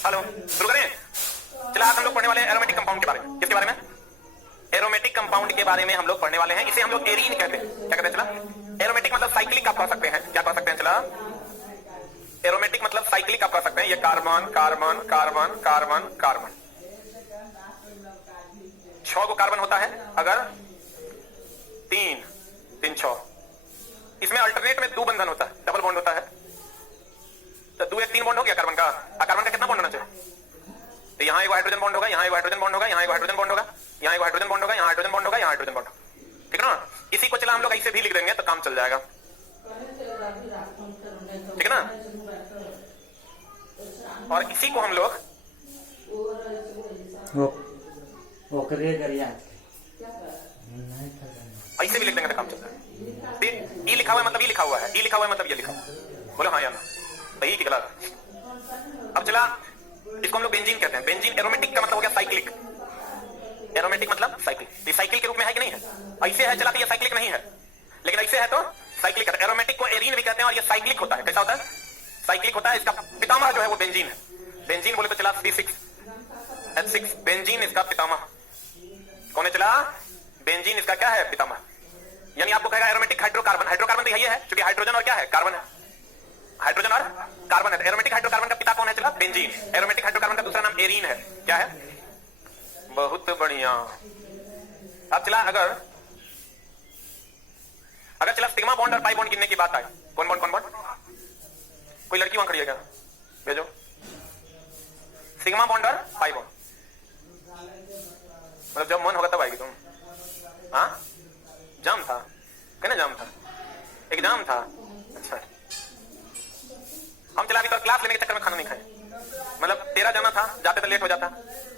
Hello, शुरू करें। चला, आज हम लोग पढ़ने वाले हैं एरोमेटिक कंपाउंड के बारे में। किसके बारे में? एरोमेटिक कंपाउंड के बारे में हम लोग पढ़ने वाले हैं। इसे हम लोग एरीन कहते हैं। क्या कहते हैं? चला, एरोमेटिक मतलब साइक्लिक आप कह सकते हैं। क्या कह सकते हैं? चला, एरोमेटिक मतलब साइक्लिक आप कह सकते हैं। ये carbon carbon carbon carbon carbon, 6 को कार्बन होता है। अगर 3 3 6, इसमें अल्टरनेट में 2 बंधन होता है, डबल बॉन्ड होता है। तो 2 1 3 बॉन्ड हो गया कार्बन का। कार्बन का कितना बॉन्ड होना चाहिए? तो यहाँ एक हाइड्रोजन बॉन्ड होगा, यहाँ एक हाइड्रोजन बॉन्ड होगा, यहाँ एक हाइड्रोजन बॉन्ड होगा, यहाँ एक हाइड्रोजन बॉन्ड होगा, यहाँ हाइड्रोजन बॉन्ड होगा, यहाँ हाइड्रोजन बॉन्ड होगा। ठीक है ना? इसी को चला हम लोग ऐसे भी लिख देंगे तो काम चल जाएगा। ठीक है ना? और इसी को हम लोग ऐसे भी लिख देंगे तो काम चल जाएगा। ई लिखा हुआ है मतलब ये लिखा हुआ है, ई लिखा हुआ है मतलब ये लिखा हुआ है। बोलो हाँ या ना? सही कि गलत? अब चला, इसको हम लोग बेंजीन कहते हैं। बेंजीन एरोमेटिक का मतलब हो गया साइक्लिक। एरोमेटिक मतलब साइक्लिक। ये साइकिल के रूप में है कि नहीं है? ऐसे है चला तो ये साइक्लिक नहीं है, लेकिन ऐसे है तो साइक्लिक है। एरोमेटिक को एरीन भी कहते हैं और ये साइक्लिक होता है। कैसा होता है? साइक्लिक होता है। इसका पितामह जो है वो बेंजीन है। बेंजीन बोले तो चला C6H6, बेंजीन इसका पितामह। कौन है? चला, बेंजीन इसका क्या है? पितामह। यानी आपको कहेगा एरोमेटिक हाइड्रोकार्बन। हाइड्रोकार्बन तो यही है, क्योंकि हाइड्रोजन और क्या है? कार्बन है। हाइड्रोजन और कार्बन है। एरोमेटिक हाइड्रोकार्बन का पिता कौन है? चला, बेंजीन। एरोमेटिक हाइड्रोकार्बन का दूसरा नाम एरीन है। क्या है? बहुत बढ़िया। अब चला, अगर चला सिग्मा बॉन्ड और पाई बॉन्ड गिनने की बात आए, कौन बॉन्ड कौन बॉन्ड? कोई लड़की वहां खड़ी है क्या? भेजो। सिग्मा बॉन्ड और पाई बॉन्ड, मतलब जब मन होगा तब आएगी तुम। हाँ, जाम था कहना? जाम था, एग्जाम था। अच्छा, हम चला अभी तो क्लास लेने के चक्कर में खाना नहीं खाए। मतलब तेरा जाना था, जाते तो लेट हो जाता,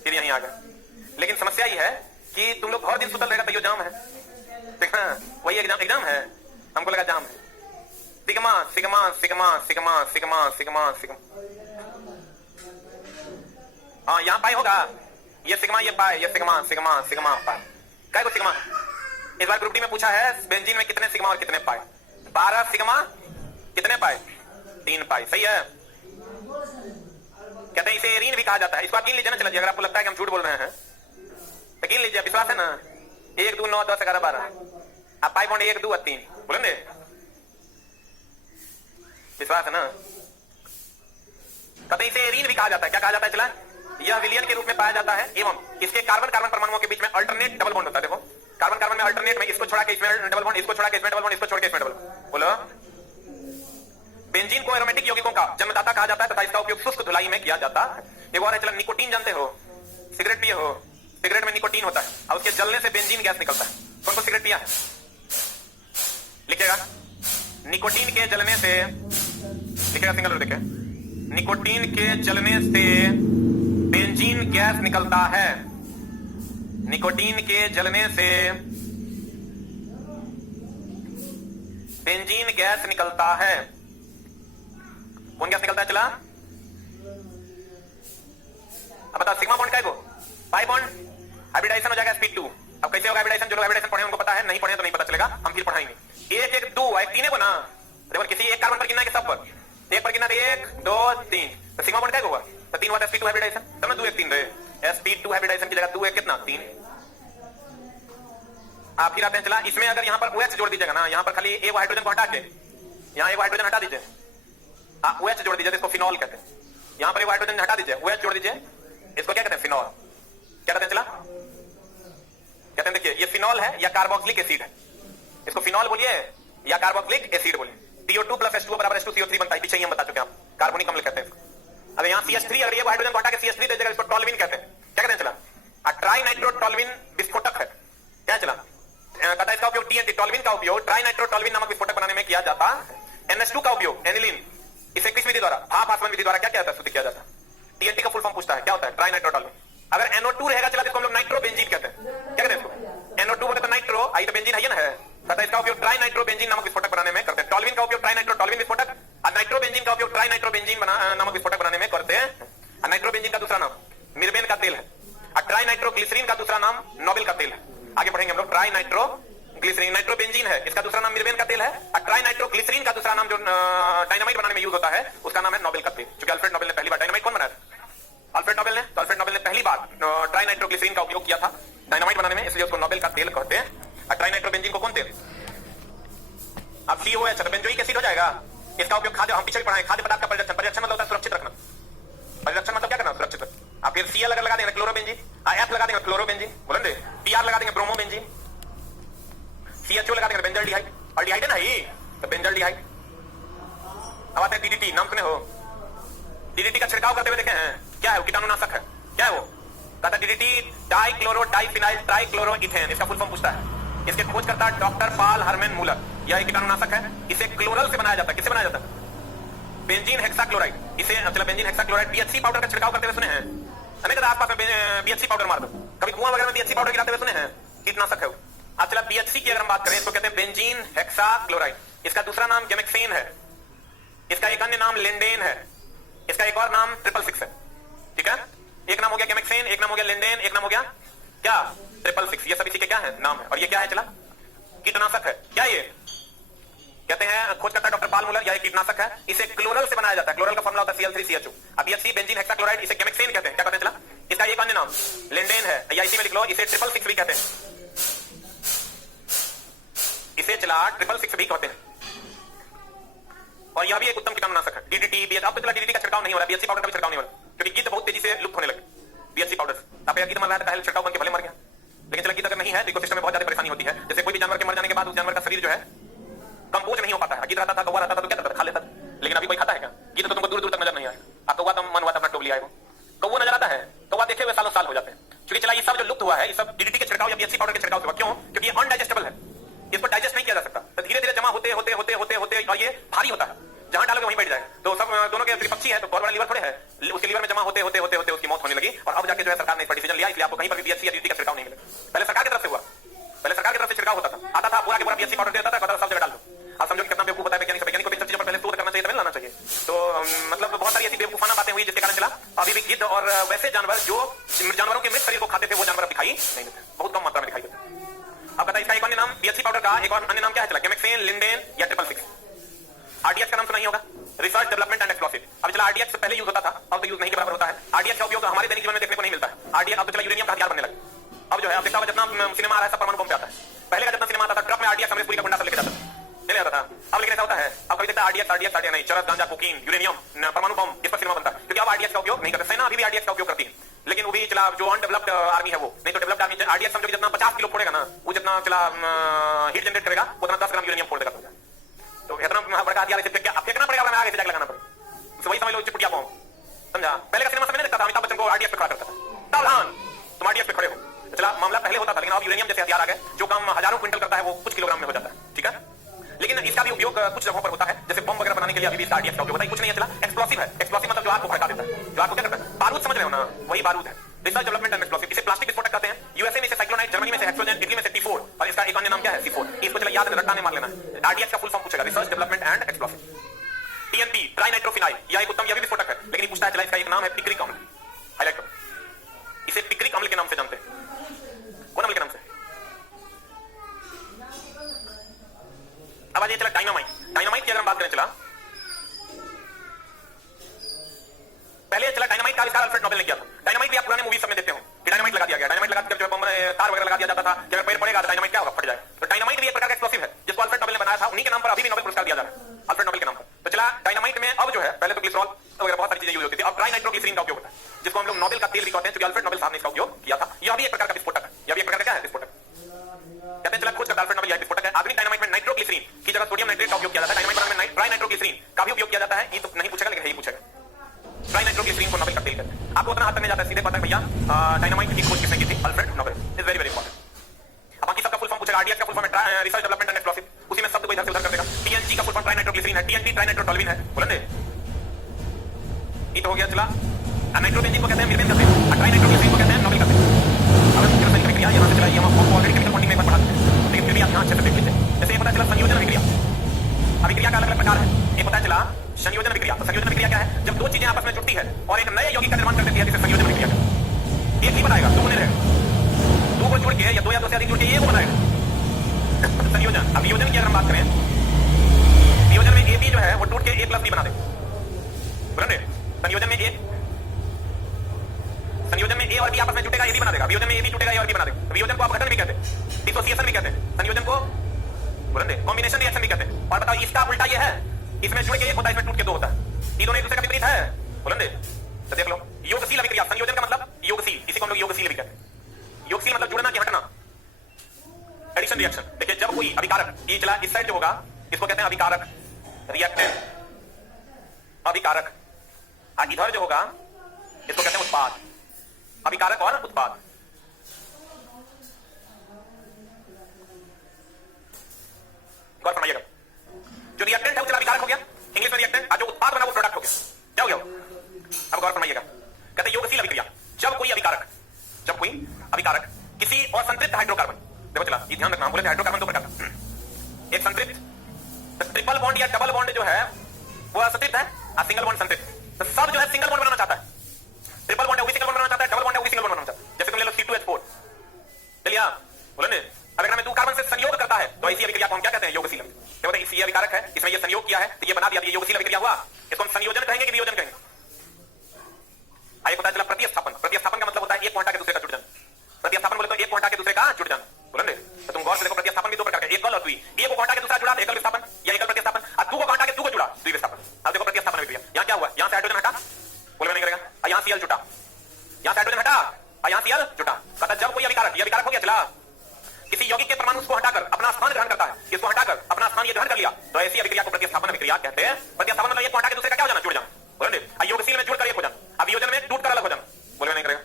फिर यहीं आ गए। लेकिन समस्या ये है कि तुम लोग भर दिन सुतल रहेगा तो ये जाम है। ठीक है? वही एग्जाम है, हमको लगा जाम है। Sigma sigma sigma sigma sigma sigma sigma, हाँ यहाँ पाई होगा। ये सिग्मा, ये पाई, ये सिग्मा सिग्मा सिग्मा पाई। क्या को सिग्मा? इस बार ग्रुप डी में पूछा है बेंजीन में कितने सिग्मा और कितने पाई? 12 सिग्मा, कितने पाई? 3 पाई। सही है। कहते हैं इसे एरीन भी कहा जाता है। इसको आप गिन लीजिए ना। चला जी, अगर आपको लगता है कि हम झूठ बोल रहे हैं तो गिन लीजिए, विश्वास है ना? 1 2 9 10 11 12। आप पाई बॉन्ड 1 2 और 3 बोलेंगे? विश्वास है ना? कहते हैं इसे एरीन भी कहा जाता है। क्या कहा जाता है? चला, यह विलियन के रूप में पाया जाता है एवं इसके कार्बन कार्बन परमाणुओं के बीच में अल्टरनेट डबल बॉन्ड होता है। देखो, कार्बन कार्बन में अल्टरनेट में इसको छोड़ा के इसमें डबल बॉन्ड, इसको छोड़ा के इसमें डबल बॉन्ड, इसको छोड़ के इसमें डबल। बोलो। बेंजीन को एरोमेटिक यौगिकों का जन्मदाता कहा जाता है तथा इसका उपयोग शुष्क धुलाई में किया जाता है। एक और है, चला, निकोटीन जानते हो? सिगरेट पिए हो? सिगरेट में निकोटीन होता है और उसके जलने से बेंजीन गैस निकलता है। कौन कौन सिगरेट पिया है? लिखेगा, निकोटीन के जलने से, लिखेगा सिंगल लिखे, निकोटीन के जलने से बेंजीन गैस निकलता है। निकोटीन के जलने से बेंजीन गैस निकलता है। कौन गैस निकलता है? चला, अब बताओ, सिग्मा बॉन्ड का है वो, पाई बॉन्ड हाइब्रिडाइजेशन हो जाएगा sp2। अब कैसे होगा हाइब्रिडाइजेशन? जो लोग हाइब्रिडाइजेशन पढ़े उनको पता है, नहीं पढ़े तो नहीं पता चलेगा, हम फिर पढ़ाएंगे। 1 1 2 1 3 है को ना? देखो, किसी एक कार्बन पर गिनना है कि सब पर? एक पर गिनना, 1 2 3। तो सिग्मा बॉन्ड का होगा तो 3 हुआ sp2 हाइब्रिडाइजेशन। तब ना 2 1 3 रहे। sp2 हाइब्रिडाइजेशन की जगह 2 1 कितना? 3। आप फिर आते हैं, चला, इसमें अगर यहाँ पर OH जोड़ दीजिएगा ना, यहाँ पर खाली एक हाइड्रोजन को हटा के यहाँ एक हाइड्रोजन हटा दीजिए, OH जोड़ दीजिए, इसको फिनॉल कहते हैं। यहाँ पर एक हाइड्रोजन हटा दीजिए, OH जोड़ दीजिए, इसको क्या कहते हैं? फिनॉल। क्या कहते हैं? चला, कहते हैं, देखिए, ये फिनॉल है या कार्बोक्सिलिक एसिड है। इसको फिनॉल बोलिए या कार्बोक्सिलिक एसिड बोलिए। CO2 + H2O = H2CO3 बनता है। पीछे ही हम बता चुके हैं, आप कार्बोनिक अम्ल कहते हैं इसको। अब यहाँ CH3, अगर ये हाइड्रोजन को हटा के CH3 दे देगा, इसको टॉल्विन कहते हैं। क्या कहते हैं? चला, ट्राइनाइट्रोटॉल्विन विस्फोटक है। क्या चला? कहता है इसका उपयोग TNT, टॉल्विन का उपयोग ट्राइनाइट्रोटॉल्विन नामक विस्फोटक बनाने में किया जाता है। NH2 का उपयोग एनिलीन, इसे किस विधि द्वारा? भाप आसवन विधि द्वारा क्या किया जाता है? शुद्ध किया जाता है। TNT का फुल फॉर्म पूछता है, क्या होता है? ट्राइनाइट्रोटॉल्विन। अगर NO2 रहेगा चला, इसको हम लोग नाइट्रोबेंजीन कहते हैं। क्या कहते हैं इसको? NO2 बोले तो नाइट्रो, आई तो बेंजीन है ना है। कहता है इसका उपयोग ट्राइनाइट्रोबेंजीन नामक विस्फोटक बनाने में करते हैं। टॉल्विन का उपयोग ट्राइनाइट्रोटॉल्विन विस्फोटक और नाइट्रोबेंजीन का उपयोग ट्राइनाइट्रोबेंजीन नामक विस्फोटक बनाने में करते हैं। और नाइट्रोबेंजीन का दूसरा नाम मिर्बेन का तेल है और ट्राइनाइट्रोग्लिसरीन का दूसरा नाम नोबेल का तेल है। आगे पढ़ेंगे हम लोग। ट्राइनाइट्रोग्लिसरीन, नाइट्रोबेंजीन है, इसका दूसरा नाम मिर्बेन का तेल है। और ट्राइनाइट्रोग्लिसरीन का दूसरा नाम जो डायनामाइट बनाने में यूज होता है उसका नाम है नोबेल का तेल। क्योंकि अल्फ्रेड नोबेल ने पहली बार डायनामाइट कौन बनाया? नाइट्रोग्लिसरीन का उपयोग किया था डायनामाइट बनाने में, इसलिए उसको नोबेल का तेल कहते हैं। ट्राइनाइट्रोबेंजीन को कौन तेल? अब COH बेंजोइक एसिड हो जाएगा। इसका उपयोग खाद्य, हम पीछे भी पढ़ाए, खाद्य पदार्थ का परिरक्षण। परिरक्षण मतलब होता है सुरक्षित रखना। परिरक्षण मतलब क्या करना? सुरक्षित। आप फिर Cl अगर लगा देंगे क्लोरोबेंजीन, F लगा देंगे फ्लोरोबेंजीन, बोलेंगे PR लगा देंगे ब्रोमोबेंजीन, CHO लगा देंगे बेंजल्डिहाइड। अल्डिहाइड है ना ये, तो बेंजल्डिहाइड। अब आते हैं DDT, नाम सुने हो? DDT का छिड़काव करते हुए देखे हैं, क्या है वो? कीटाणुनाशक है। क्या है वो? कहता DDT डाइक्लोरो डाइफिनाइल ट्राइक्लोरोइथेन, इसका फुल फॉर्म पूछता है। इसके खोजकर्ता डॉक्टर पाल हरमेन मूलर। यह एक कीटाणुनाशक है, इसे क्लोरल से बनाया जाता है। किससे बनाया जाता है? Benzene hexachloride. इसे चला बेंजीन हेक्साक्लोराइड BHC पाउडर का छिड़काव करते हुए सुने हैं? अनेक आसपास में BHC पाउडर मार दो, कभी कुआं वगैरह में BHC पाउडर गिराते हुए सुने हैं? कीटनाशक है वो। अब चला BHC की अगर हम बात करें, इसको कहते हैं बेंजीन हेक्साक्लोराइड। इसका दूसरा नाम गेमेक्सेन है, इसका एक अन्य नाम लिंडेन है, इसका एक और नाम 666 है। ठीक है, एक नाम हो गया गेमेक्सेन, एक नाम हो गया लिंडेन, एक नाम हो गया क्या? 666। ये सब इसी के क्या है? नाम है। और ये क्या है? चला कीटनाशक है। क्या ये? कहते हैं खोजकर्ता डॉक्टर पाल मूलर, यह कीटनाशक है, इसे क्लोरल से बनाया जाता है। क्लोरल का फॉर्मूला होता है Cl3CHO। अब BHC बेंजीन हेक्साक्लोराइड, इसे गेमेक्सेन कहते हैं। क्या कहते हैं? चला इसका एक अन्य नाम लिंडेन है, या इसी में लिख लो, इसे 666 भी कहते हैं। इसे चला 666 भी कहते हैं। और यह भी एक उत्तम कीटाणुनाशक है। DDT BHC, अब तो चला DDT का छिड़काव नहीं हो रहा, BHC पाउडर का भी छिड़काव नहीं हो रहा, क्योंकि गिद्ध बहुत तेजी से लुप्त होने लगे BHC पाउडर से। आप गिद्ध मर रहा है, पहले छिड़काव बन के भले मर गया, लेकिन चला गिद्ध अगर नहीं है तो इकोसिस्टम में बहुत ज्यादा परेशानी होती है। जैसे कोई भी जानवर के मर जाने के बाद उस जानवर का शरीर जो है कंपोज नहीं हो पाता है। गिद्ध रहता था, कौवा रहता था तो क्या करता था? खा लेता था। लेकिन अभी कोई खाता है क्या? गिद्ध तो तुमको दूर दूर तक नजर नहीं आया। अब कौवा तो मन हुआ था अपना टोप लिया है, वो कौवा नजर आता है, कौवा देखे हुए सालों साल हो जाते हैं। क्योंकि चला ये सब जो लुप्त हुआ है, ये सब DDT के छिड़काव या BHC पाउडर के छिड़काव से हुआ। क्यों? क्योंकि ये अनडाइजेस्टेबल है, इसको डाइजेस्ट नहीं किया जा सकता, तो धीरे धीरे जमा होते होते होते होते होते और ये भारी होता है, जहां डालोगे वहीं बैठ जाएगा। तो सब दोनों के त्रिपक्षी है, तो बहुत बड़ा लीवर थोड़े है, उसके लीवर में जमा होते होते होते होते उसकी मौत होने लगी। और अब जाके जो है सरकार ने इस पर डिसीजन लिया, इसलिए आपको कहीं पर भी BHC या DDT का छिड़काव नहीं मिलेगा। पहले सरकार की तरफ से हुआ, पहले सरकार की तरफ से छिड़काव होता था, आता था पूरा के पूरा BHC पाउडर देता था, कहता था सब जगह डाल दो। आप समझो कि कितना बेवकूफ होता है वैज्ञानिक। वैज्ञानिक को इन सब चीजों पर पहले शोध करना चाहिए, तभी लाना चाहिए। तो मतलब बहुत सारी ऐसी बेवकूफाना बातें हुई जिसके कारण चला अभी भी गिद्ध और वैसे जानवर जो जानवरों के मृत शरीर को खाते थे, वो जानवर दिखाई नहीं देते, बहुत कम मात्रा में दिखाई देते। अब बताइए इसका एक अन्य नाम BHC पाउडर का एक और अन्य नाम क्या है? चला गेमेक्सेन, लिंडेन या 666। RDX का नाम सुना ही होगा, रिसर्च डेवलपमेंट एंड एक्सप्लोसिव। अब चला RDX पहले यूज होता था, अब तो यूज नहीं के बराबर होता है। RDX का उपयोग हमारे दैनिक जीवन में देखने को नहीं मिलता है। RDX अब तो चला यूरेनियम का हथियार बनने लगा। अब जो है अब देखता होगा जितना सिनेमा आ रहा है सब परमाणु बम पे आता है। पहले का जितना सिनेमा आता था ट्रक में RDX अमरीश पुरी का गुंडा सब लेके जाता था, चले जाता था। अब लेकिन ऐसा होता है, अब कभी देखता है RDX नहीं, चरस, गांजा, कोकीन, यूरेनियम, परमाणु बम, इस पर सिनेमा बनता है, क्योंकि अब RDX का उपयोग नहीं करते। सेना अभी भी RDX का उपयोग करती है, लेकिन वो भी चला जो अनडेवलप्ड आर्मी है वो, नहीं तो डेवलप्ड आर्मी RDX समझो कि जितना 50 किलो फोड़ेगा ना, वो जितना चला हीट जनरेट करेगा, उतना 10 ग्राम यूरेनियम फोड़ देगा। तो इतना बड़ा हथियार फेंकना पड़ेगा, हमें आगे से जाके लगाना पड़ेगा। तो वही समझ लो चिपटिया बम, समझा? पहले का सिनेमा समय नहीं देखता था, अमिताभ बच्चन को RDX पे खड़ा करता था, सावधान तुम RDX पे खड़े हो। चला मामला पहले होता था, लेकिन अब यूरेनियम जैसे हथियार आ गए, जो काम हजारों क्विंटल करता है वो कुछ किलोग्राम में हो जाता है। ठीक है, लेकिन इसका भी उपयोग कुछ जगहों पर होता है, जैसे बम वगैरह बनाने के लिए अभी भी RDX का उपयोग होता है। कुछ नहीं है, चला एक्सप्लोसिव है। एक्सप्लोसिव मतलब जो आग को भड़का देता है, जो आग को क्या करता है? बारूद, समझ रहे हो ना? वही बारूद है। रिसर्च डेवलपमेंट एंड एक्सप्लोसिव, इसे प्लास्टिक विस्फोटक कहते हैं। यूएसए में इसे साइक्लोनाइट, जर्मनी में से हेक्सोजन, इटली में से T4, और इसका एक अन्य नाम क्या है? C4। इसको चला याद रट्टा ने मार लेना है। RDX का फुल फॉर्म पूछेगा, research development and explosive. TNT ट्राइनाइट्रोफिनाइल, यह एक उत्तम, यह भी विस्फोटक है, लेकिन पूछता है चला इसका एक नाम है पिक्रिक अम्ल। हाईलाइट करो, इसे पिक्रिक अम्ल के नाम से जानते हैं। कौन अम्ल के नाम से? अब आज चला डायनामाइट। डायनामाइट की अगर हम बात करें, चला पहले चला डायनामाइट का आविष्कार अल्फ्रेड नोबेल ने किया था। डायनामाइट भी आप पुराने मूवीज में देखते हो कि डायनामाइट लगा दिया गया। डायनामाइट लगा कर जो बम तार वगैरह लगा दिया जाता था कि अगर पैर पड़ेगा तो डायनामाइट क्या होगा? फट जाएगा। तो डायनामाइट भी एक प्रकार का एक्सप्लोसिव है जिसको अल्फ्रेड नोबेल ने बनाया था। उन्हीं के नाम पर अभी भी नोबेल पुरस्कार दिया जा रहा है, अल्फ्रेड नोबेल के नाम पर। तो चला डायनामाइट में अब जो है, पहले तो ग्लिसरॉल वगैरह बहुत सारी चीजें यूज होती थी, अब ट्राइनाइट्रोग्लिसरीन का उपयोग होता है, जिसको हम लोग नोबेल का तेल भी कहते हैं, क्योंकि अल्फ्रेड नोबेल साहब ने इसका उपयोग किया था। यह भी एक प्रकार का विस्फोटक है, यह भी एक प्रकार का क्या है? विस्फोटक। कहते हैं चला खोज करता अल्फ्रेड नोबेल यह विस्फोटक है। आधुनिक डायनामाइट में नाइट्रोग्लिसरीन की जगह सोडियम नाइट्रेट का उपयोग किया जाता है। डायनामाइट बनाने में ट्राइनाइट्रोग्लिसरीन का भी उपयोग किया जाता है। ये तो नहीं पूछेगा, लेकिन यही पूछेगा। ट्राइनाइट्रोग्लिसरीन को नोबेल का तेल कहते हैं। आपको उतना हाथ में जाता है, सीधे पता है भैया डायनामाइट की खोज किसने की थी? Alfred Nobel. Is very very important. अब बाकी सबका फुल फॉर्म पूछेगा। RDX का फुल फॉर्म है रिसर्च डेवलपमेंट एंड एक्सप्लोसिव, उसी में शब्द को इधर से उधर कर देगा। TNT का फुल फॉर्म ट्राइनाइट्रोग्लिसरीन है, TNT ट्राइनाइट्रोटोल्यूइन है, बोलेंगे ये तो हो गया। चला नाइट्रोबेंजीन को कहते हैं मीथेन का तेल, ट्राइनाइट्रोग्लिसरीन को कहते हैं नोबेल का तेल। अब हम सही प्रक्रिया यहां से चला, हम आपको ऑलरेडी केमिकल बॉन्डिंग में एक बार पढ़ा चुके हैं, लेकिन फिर भी आप यहां अच्छे से देख लीजिए। जैसे ये पता चला संयोजन अभिक्रिया। अभिक्रिया का अलग अलग प्रकार है, ये पता चला संयोजन अभिक्रिया। तो संयोजन अभिक्रिया क्या है? जब दो चीजें आपस में जुड़ती है और एक नए यौगिक का निर्माण कर देती है, जिसे संयोजन अभिक्रिया कहते हैं। एक ही बनाएगा, दो बने रहेगा, दो को जोड़ के या दो से अधिक जोड़ के ये को बनाएगा संयोजन। अब वियोजन की अगर हम बात करें, वियोजन में AB जो है वो टूट के A+B बना देगा। संयोजन में A और B आपस में जुटेगा, ए बी बना देगा। वियोजन में ए बी जुटेगा, ए और बी बना देगा। वियोजन को अपघटन भी कहते हैं, डिसोसिएशन भी कहते हैं, संयोजन को कॉम्बिनेशन रिएक्शन भी कहते हैं। और बताओ इसका उल्टा ये है, इसमें जुड़ के एक होता है, इसमें टूट के दो होता है। ये दोनों एक दूसरे का विपरीत है, बोलेंगे तो देख लो। योगशील अभिक्रिया, संयोजन का मतलब योगशील, इसी को हम लोग योगशील भी कहते हैं। योगशील मतलब जुड़ना कि हटना, एडिशन रिएक्शन। देखिए जब कोई अभिकारक, ये चला इस साइड जो होगा इसको कहते हैं अभिकारक, रिएक्टेंट, अभिकारक। और इधर जो होगा इसको कहते हैं उत्पाद, अभिकारक और उत्पाद। गौर फरमाइएगा, जो रिएक्टेंट है वो चला अभिकारक हो गया, इंग्लिश में रिएक्टेंट, और जो उत्पाद बना वो प्रोडक्ट हो गया। क्या हो गया? अब गौर फरमाइएगा, कहते हैं योगशील अभिक्रिया, जब कोई अभिकारक, जब कोई अभिकारक किसी असंतृप्त हाइड्रोकार्बन, देखो चला ये ध्यान रखना, हम बोले थे हाइड्रोकार्बन दो प्रकार का, एक संतृप्त, ट्रिपल बॉन्ड या डबल बॉन्ड जो है वो असंतृप्त है, और सिंगल बॉन्ड संतृप्त। तो सब जो है सिंगल बॉन्ड बनाना चाहता है, ट्रिपल बॉन्ड है वो भी सिंगल बॉन्ड बनाना चाहता है, डबल बॉन्ड है वो भी सिंगल बॉन्ड बनाना चाहता है। जैसे तुम ले लो C2H4, चलिए बोले अगर हमें दो कार्बन से संयोग करता है तो ऐसी अभिक्रिया को हम क्या कहते हैं? योगशील। देखो ये अभिकारक है, इसमें ये संयोग किया है तो ये बना दिया, ये योगशील अभिक्रिया हुआ। इसको हम संयोजन कहेंगे कि वियोजन कहेंगे? आइए पता चला प्रतिस्थापन। प्रतिस्थापन का मतलब होता है एक क्वांटा के दूसरे का जुड़ जाना। प्रतिस्थापन बोले तो एक क्वांटा के दूसरे का जुड़ जाना, बोलेंगे तो तुम गौर से देखो, प्रतिस्थापन भी दो प्रकार के, एकल और द्वि। एक क्वांटा के दूसरा जुड़ा एकल विस्थापन या एकल प्रतिस्थापन, और दो क्वांटा के दो जुड़ा द्विविस्थापन। अब देखो प्रतिस्थापन अभिक्रिया, यहां क्या हुआ? यहां से हाइड्रोजन हटा, बोले नहीं करेगा, और यहां Cl जुटा, यहां से हाइड्रोजन हटा और यहां Cl जुटा। कहता जब कोई अभिकारक, ये अभिकारक हो गया चला, किसी यौगिक के परमाणु को हटाकर अपना स्थान ग्रहण करता है, इसको हटाकर अपना स्थान ये ग्रहण कर लिया, तो ऐसी अभिक्रिया को प्रतिस्थापन अभिक्रिया कहते हैं। प्रतिस्थापन मतलब एक क्वांटा के दूसरे का क्या हो जाना? जुड़ जाना, बोलेंगे। योगशील में जुड़कर एक हो जाना, अब वियोजन में टूटकर अलग हो जाना, बोले नहीं करेगा।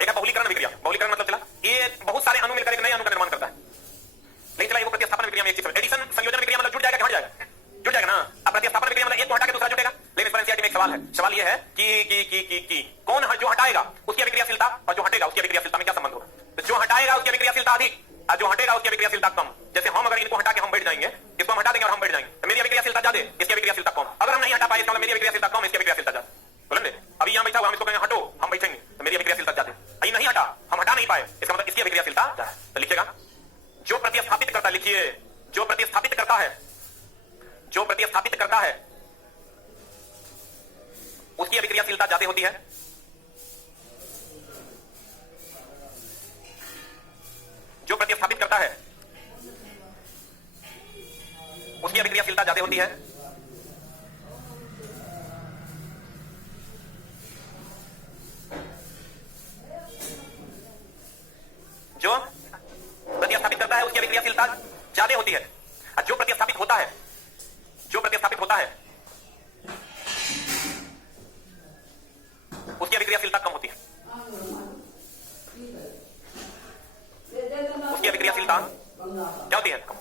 एक है बहुलीकरण अभिक्रिया। बहुलीकरण मतलब चला ये बहुत सारे अणु मिलकर एक नए अणु का निर्माण करता है, लेकिन चला ये प्रतिस्थापन अभिक्रिया में एक चीज। एडिशन संयोजन अभिक्रिया मतलब जुड़ जाएगा कि हट जाएगा? जुड़ जाएगा ना। अब प्रतिस्थापन अभिक्रिया मतलब एक को हटा के दूसरा जुटेगा। लेकिन इस में एक सवाल है, सवाल ये है कि कौन जो हटाएगा उसकी अभिक्रियाशीलता और जो हटेगा उसकी अभिक्रियाशीलता में क्या संबंध होगा? तो जो हटाएगा उसकी अभिक्रियाशीलता अधिक और जो हटेगा उसकी अभिक्रियाशीलता कम। जैसे हम अगर इनको हटा के हम बैठ जाएंगे, इसको हम हटा देंगे और हम बैठ जाएंगे, तो मेरी अभिक्रियाशीलता ज्यादा, इसकी अभिक्रियाशीलता कम। अगर हम नहीं हटा पाए, मेरी अभिक्रियाशीलता कम, इसकी अभिक्रियाशीलता ज्यादा, बोलेंगे। अभी यहां बैठा हुआ हम इसको कहेंगे हटो, हम बैठेंगे तो मेरी अभिक्रियाशीलता ज्यादा। अभी नहीं हटा, हम हटा नहीं पाए, इसका मतलब इसकी अभिक्रियाशीलता ज्यादा। तो लिखिएगा जो प्रतिस्थापित करता, लिखिए जो प्रतिस्थापित करता है, जो प्रतिस्थापित करता है उसकी अभिक्रियाशीलता ज्यादा होती है। जो प्रतिस्थापित करता है उसकी अभिक्रियाशीलता ज्यादा होती है। जो प्रतिस्थापित करता है उसकी अभिक्रियाशीलता ज्यादा होती है, और जो प्रतिस्थापित होता है, जो प्रतिस्थापित होता है उसकी अभिक्रियाशीलता कम होती है। उसकी अभिक्रियाशीलता क्या होती है? कम।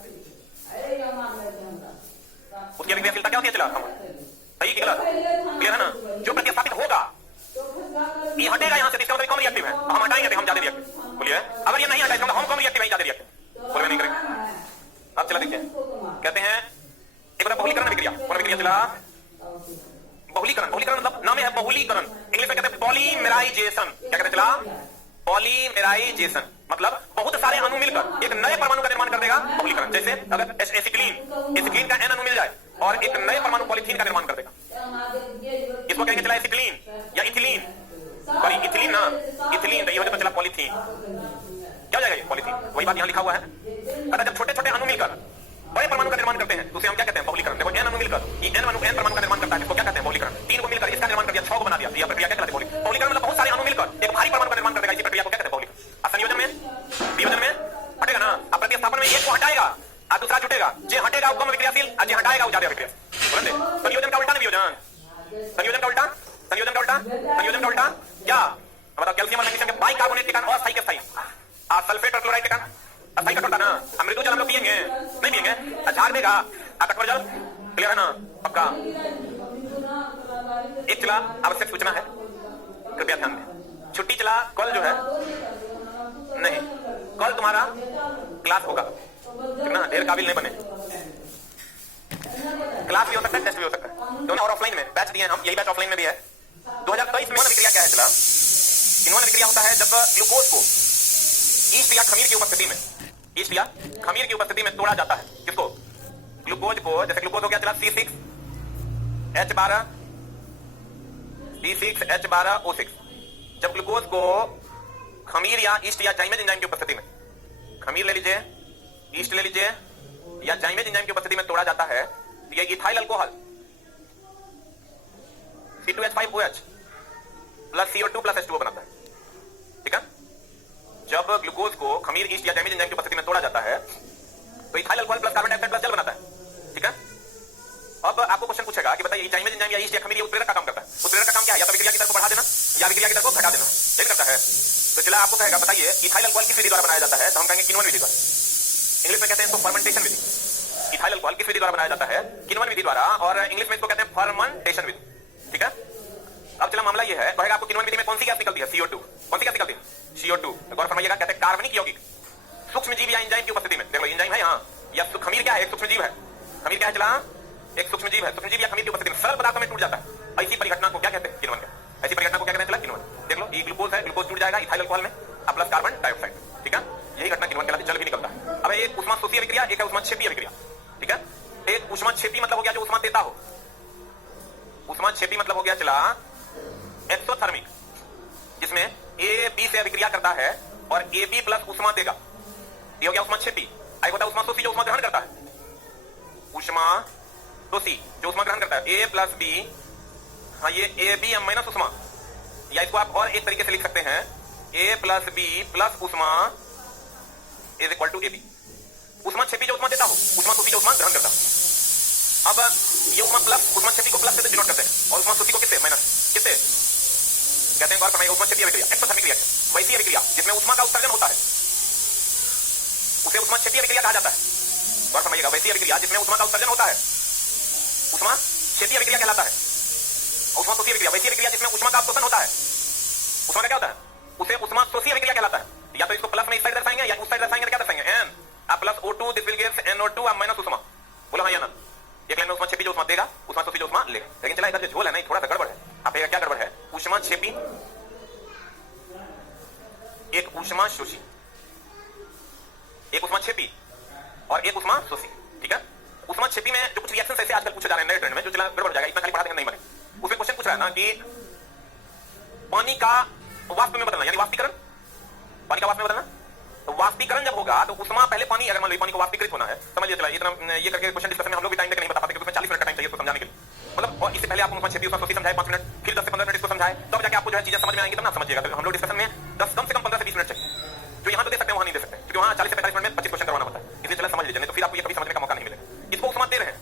उसकी अभिक्रियाशीलता क्या होती है? चला कम। सही कि गलत? क्लियर है ना? जो प्रतिस्थापित होगा ये हटेगा यहां से, इसका मतलब कम रिएक्टिव है, हम हटाएंगे तो हम ज्यादा रिएक्टिव। बोलिए अगर ये नहीं हटा इसका हम कम रिएक्टिव है, ज्यादा रिएक्टिव, बोले नहीं करेंगे। अब चला देखिए, कहते हैं एक बार बहुलीकरण अभिक्रिया। कौन अभिक्रिया चला? बहुलीकरण। बहुलीकरण मतलब नाम है बहुलीकरण, इंग्लिश में कहते हैं पॉलीमेराइजेशन। क्या कहते हैं चला? पॉलीमेराइजेशन मतलब बहुत सारे अणु मिलकर एक नए परमाणु का निर्माण कर देगा, बहुलीकरण। जैसे अगर एसिटिलीन का एन अणु मिल जाए और एक नए परमाणु पॉलीथीन का निर्माण कर देगा, इसको कहेंगे चला एसिटिलीन या इथिलीन। सॉरी इथिलीन ना, इथिलीन तो ये हो जाता चला पॉलीथीन। क्या हो जाएगा ये? पॉलीथीन। वही बात यहां लिखा हुआ है, कहता जब छोटे छोटे अणु मिलकर बड़े परमाणु का निर्माण करते हैं तो उसे हम क्या कहते हैं? बहुलीकरण। देखो एन अणु मिलकर ये एन परमाणु का निर्माण करता है, इसको क्या कहते हैं? बहुलीकरण। 3 को मिलकर इसका निर्माण कर दिया, 6 को बना दिया, यह प्रक्रिया क्या कहलाती है? बहुलीकरण मतलब बहुत सारे अणु मिलकर एक भारी परमाणु का निर्माण कर देगा, इसी प्रक्रिया को क्या कहते हैं? बहुलीकरण। और संयोजन में, वियोजन में हटेगा ना। अब प्रतिस्थापन में एक को हटाएगा और दूसरा जुटेगा, जो हटेगा वो कम अभिक्रियाशील और जो हटाएगा वो ज्यादा अभिक्रियाशील। बोलेंगे संयोजन का उल्टा नहीं वियोजन, संयोजन का उल्टा, संयोजन का उल्टा, संयोजन का उल्टा क्या? बताओ कैल्शियम और मैग्नीशियम के बाइकार्बोनेट के कारण अस्थायी के स्थायी, और सल्फेट और क्लोराइड के कारण अस्थायी कठोरता ना। अमृत जल हम लोग पिएंगे नहीं पिएंगे? झाड़ देगा कठोर जल। क्लियर है ना? पक्का। एक चला आवश्यक सूचना है, कृपया ध्यान दें। छुट्टी चला कल जो है नहीं, कल तुम्हारा क्लास होगा ना, ढेर काबिल नहीं बने। क्लास भी हो सकता है, टेस्ट भी हो सकता है, दोनों। और ऑफलाइन में बैच दिए हम, यही बैच ऑफलाइन में भी है। 2023 में अभिक्रिया क्या है चला? इन्होंने अभिक्रिया होता है जब ग्लूकोज को ईस्ट या खमीर की उपस्थिति में, ईस्ट या खमीर की उपस्थिति में तोड़ा जाता है। किसको? ग्लूकोज को। जैसे ग्लूकोज हो गया चला C6H12, C6H12O6, जब ग्लूकोज को खमीर या ईस्ट या जाइमेज एंजाइम की उपस्थिति में, खमीर ले लीजिए, ईस्ट ले लीजिए या जाइमेज एंजाइम की उपस्थिति में तोड़ा जाता है तो यह ethyl alcohol C2H5OH plus CO2 plus H2O बनाता है। ठीक है, जब ग्लूकोज को खमीर ईस्ट या जाइमेज एंजाइम की उपस्थिति में तोड़ा जाता है तो ethyl alcohol plus carbon dioxide plus जल बनाता है। ठीक है, अब आपको क्वेश्चन पूछेगा कि बताइए जाइमेज एंजाइम या ईस्ट या खमीर ये उत्प्रेरक का काम करता है। उत्प्रेरक का काम क्या है? या तो अभिक्रिया की दर को बढ़ा देना या अभिक्रिया की दर को घटा देना, यही करता है। तो चला आपको कहेगा बताइए इथाइल अल्कोहल किस विधि द्वारा बनाया जाता है, तो हम कहेंगे किण्वन विधि द्वारा। इंग्लिश में कहते हैं इसको फर्मेंटेशन विधि। इथाइल अल्कोहल किस विधि द्वारा बनाया जाता है? किण्वन विधि द्वारा, और इंग्लिश में इसको कहते हैं फर्मेंटेशन विधि। ठीक है, अब चला मामला ये है, कहेगा आपको किण्वन विधि में कौन सी गैस निकलती है? CO2। कौन सी गैस निकलती है? CO2। गौर फरमाइएगा, कहते हैं कार्बनिक यौगिक सूक्ष्म जीव या एंजाइम की उपस्थिति में, देखो एंजाइम है यहाँ, या खमीर क्या है? एक सूक्ष्म जीव है। खमीर क्या है? चला एक सूक्ष्म जीव है। सूक्ष्म जीव या खमीर की उपस्थिति में सरल पदार्थों में टूट जाता है। ऐसी परिघटना को क्या कहते हैं? किण्वन का। ऐसी परिघटना को क्या कहते हैं? चला किण्वन। देख लो, ये ग्लूकोज है, ग्लूकोज टूट जाएगा इथाइल अल्कोहल में, अब प्लस कार्बन डाइऑक्साइड। ठीक है, यही घटना किण्वन कहलाती है, जल भी निकलता है। अब एक ऊष्माशोषी अभिक्रिया, एक है ऊष्माक्षेपी अभिक्रिया। ठीक है, एक ऊष्माक्षेपी मतलब हो गया जो ऊष्मा देता हो। ऊष्माक्षेपी मतलब हो गया चला एक्सोथर्मिक, जिसमें A B से अभिक्रिया करता है और AB प्लस ऊष्मा देगा, ये हो गया ऊष्माक्षेपी। आई होता है ऊष्माशोषी जो ऊष्मा ग्रहण करता है। ऊष्माशोषी जो ऊष्मा ग्रहण करता है A प्लस B, हाँ ये AB माइनस ऊष्मा, या इसको आप और एक तरीके से लिख सकते हैं A प्लस B प्लस ऊष्मा इज इक्वल टू AB। ऊष्माक्षेपी जो ऊष्मा देता हो, ऊष्माशोषी जो ऊष्मा ग्रहण करता है। अब ये ऊष्मा प्लस, ऊष्माक्षेपी को प्लस से डिनोट करते हैं और ऊष्माशोषी को किससे? माइनस। किससे कहते हैं? गौर फरमाइएगा, ऊष्माक्षेपी अभिक्रिया, एक्सोथर्मिक रिएक्शन, वैसी अभिक्रिया जिसमें ऊष्मा का उत्सर्जन होता है उसे ऊष्माक्षेपी अभिक्रिया कहा जाता है। गौर फरमाइएगा, वैसी अभिक्रिया जिसमें ऊष्मा का उत्सर्जन होता है ऊष्माक्षेपी अभिक्रिया कहलाता है। ऊष्माशोषी अभिक्रिया वैसी अभिक्रिया जिसमें ऊष्मा का अवशोषण होता है, ऊष्मा का क्या होता है? उसे ऊष्माशोषी अभिक्रिया कहलाता है। या तो इसको प्लस में इस साइड दर्शाएंगे या उस साइड दर्शाएंगे, तो क्या दर्शाएंगे? N आप plus O2 this will gives NO2 आप माइनस ऊष्मा। बोलो हाँ या ना? एक लाइन में ऊष्माक्षेपी जो ऊष्मा देगा, ऊष्माशोषी जो ऊष्मा लेगा। लेकिन चला इधर जो झोल है ना, थोड़ा सा गड़बड़ है। आप क्या गड़बड़ है? ऊष्माक्षेपी एक ऊष्माशोषी, एक ऊष्माक्षेपी और एक ऊष्माशोषी। ठीक है, ऊष्माक्षेपी में जो कुछ रिएक्शन ऐसे आजकल पूछे जा रहे हैं नए ट्रेंड में, जो चला गड़बड़ हो जाएगा, इतना खाली पढ़ा देंगे नहीं बने। उसमें क्वेश्चन पूछ रहा है ना कि पानी का वाष्प में बदलना, यानी वाष्पीकरण, पानी का वाष्प में बदलना। तो वाष्पीकरण जब होगा तो ऊष्मा पहले पानी, अगर मान लो पानी को वाष्पीकृत होना है, समझिए चला इतना ये करके क्वेश्चन डिस्कशन में हम लोग भी टाइम लेकर नहीं बता पाते, क्योंकि 40 मिनट का टाइम चाहिए तो समझाने के लिए। मतलब और इससे पहले आपको ऊष्माक्षेपी ऊष्माशोषी समझाए 5 मिनट, फिर 10 से 15 मिनट इसको समझाए, तब जाके आपको जो है चीजें समझ में आएंगी, तब ना समझिएगा। तो हम लोग डिस्कशन में 10 कम से कम 15 से 20 मिनट चाहिए, जो यहाँ तो दे सकते हैं वहां नहीं दे सकते, क्योंकि वहां 40 से 45 मिनट में 25 क्वेश्चन करवाना होता है। इसलिए चला समझ लीजिए, नहीं तो फिर आपको ये कभी समझने का मौका नहीं मिलेगा। इसको ऊष्मा दे रहे हैं,